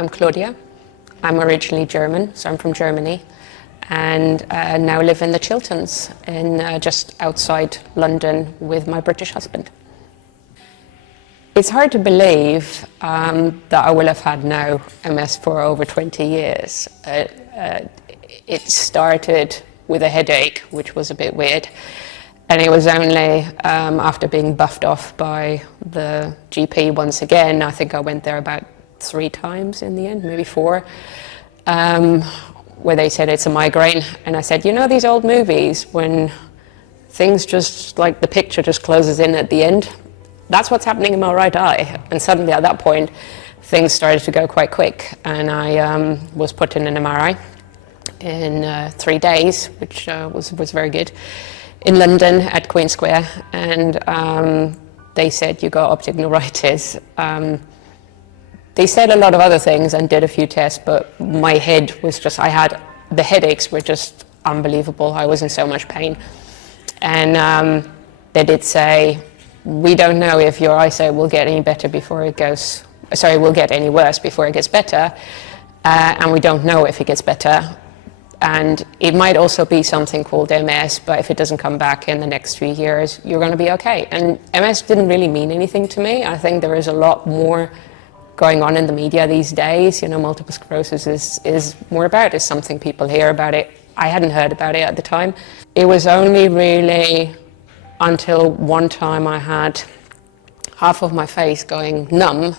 I'm Claudia. I'm originally German, so I'm from Germany, and now live in the Chilterns, in just outside London with my British husband. It's hard to believe that I will have had now MS for over 20 years. It started with a headache, which was a bit weird, and it was only after being buffed off by the GP once again. I think I went there about 3 times in the end, maybe 4, where they said it's a migraine, and I said, you know these old movies when things just, like the picture just closes in at the end? That's what's happening in my right eye. And suddenly at that point, things started to go quite quick, and I was put in an MRI in 3 days, which was very good, in London at Queen Square, and they said you got optic neuritis. They said a lot of other things and did a few tests, but my head was just, the headaches were just unbelievable. I was in so much pain. And they did say, we don't know if your eyesight will get any better before it goes, will get any worse before it gets better. And we don't know if it gets better. And it might also be something called MS, but if it doesn't come back in the next few years, you're going to be okay. And MS didn't really mean anything to me. I think there is a lot more going on in the media these days. You know, multiple sclerosis is more about, is something people hear about it. I hadn't heard about it at the time. It was only really until one time I had half of my face going numb,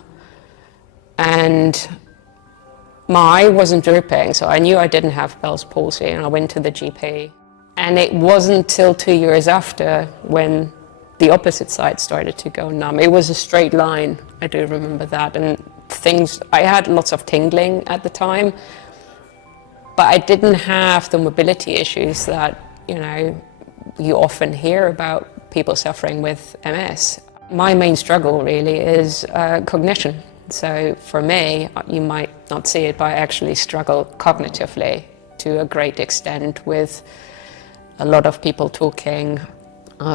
and my eye wasn't drooping, so I knew I didn't have Bell's palsy, and I went to the GP. And it wasn't till 2 years after when the opposite side started to go numb. It was a straight line, I do remember that, and I had lots of tingling at the time, but I didn't have the mobility issues that, you know, you often hear about people suffering with MS. My main struggle really is cognition. So for me, you might not see it, but I actually struggle cognitively to a great extent with a lot of people talking,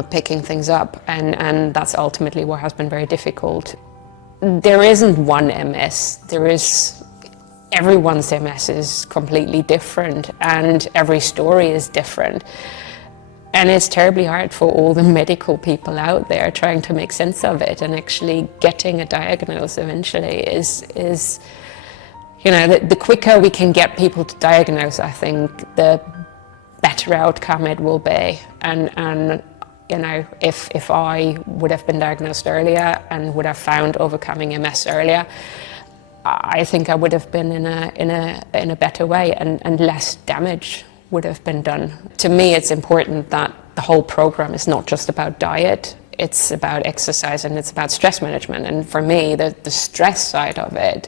picking things up, and that's ultimately what has been very difficult. There isn't one MS. Everyone's MS is completely different, and every story is different. And it's terribly hard for all the medical people out there trying to make sense of it, and actually getting a diagnosis eventually is you know, the quicker we can get people to diagnose, I think the better outcome it will be. And you know, if I would have been diagnosed earlier and would have found overcoming MS earlier, I think I would have been in a better way, and less damage would have been done. To me, it's important that the whole program is not just about diet, it's about exercise and it's about stress management. And for me, the stress side of it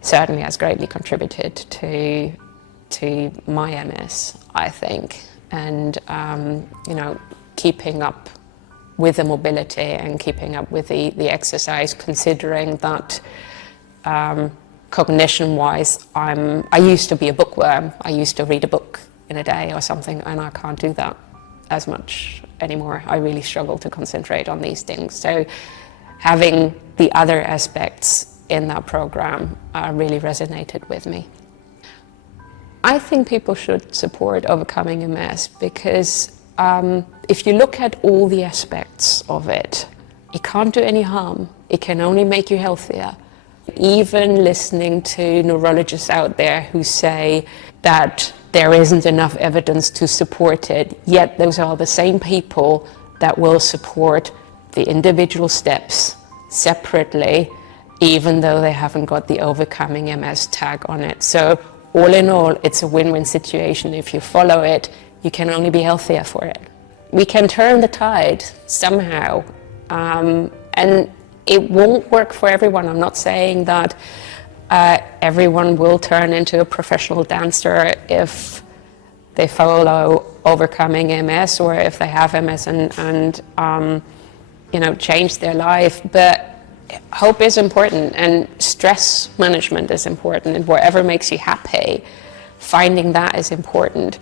certainly has greatly contributed to my MS, I think. And you know, keeping up with the mobility and keeping up with the exercise, considering that cognition-wise, I used to be a bookworm. I used to read a book in a day or something, and I can't do that as much anymore. I really struggle to concentrate on these things. So having the other aspects in that program really resonated with me. I think people should support overcoming MS because if you look at all the aspects of it, it can't do any harm. It can only make you healthier. Even listening to neurologists out there who say that there isn't enough evidence to support it, yet those are the same people that will support the individual steps separately, even though they haven't got the overcoming MS tag on it. So all in all, it's a win-win situation. If you follow it, you can only be healthier for it. We can turn the tide somehow, and it won't work for everyone. I'm not saying that everyone will turn into a professional dancer if they follow overcoming MS, or if they have MS and you know, change their life. But hope is important, and stress management is important, and whatever makes you happy, finding that is important.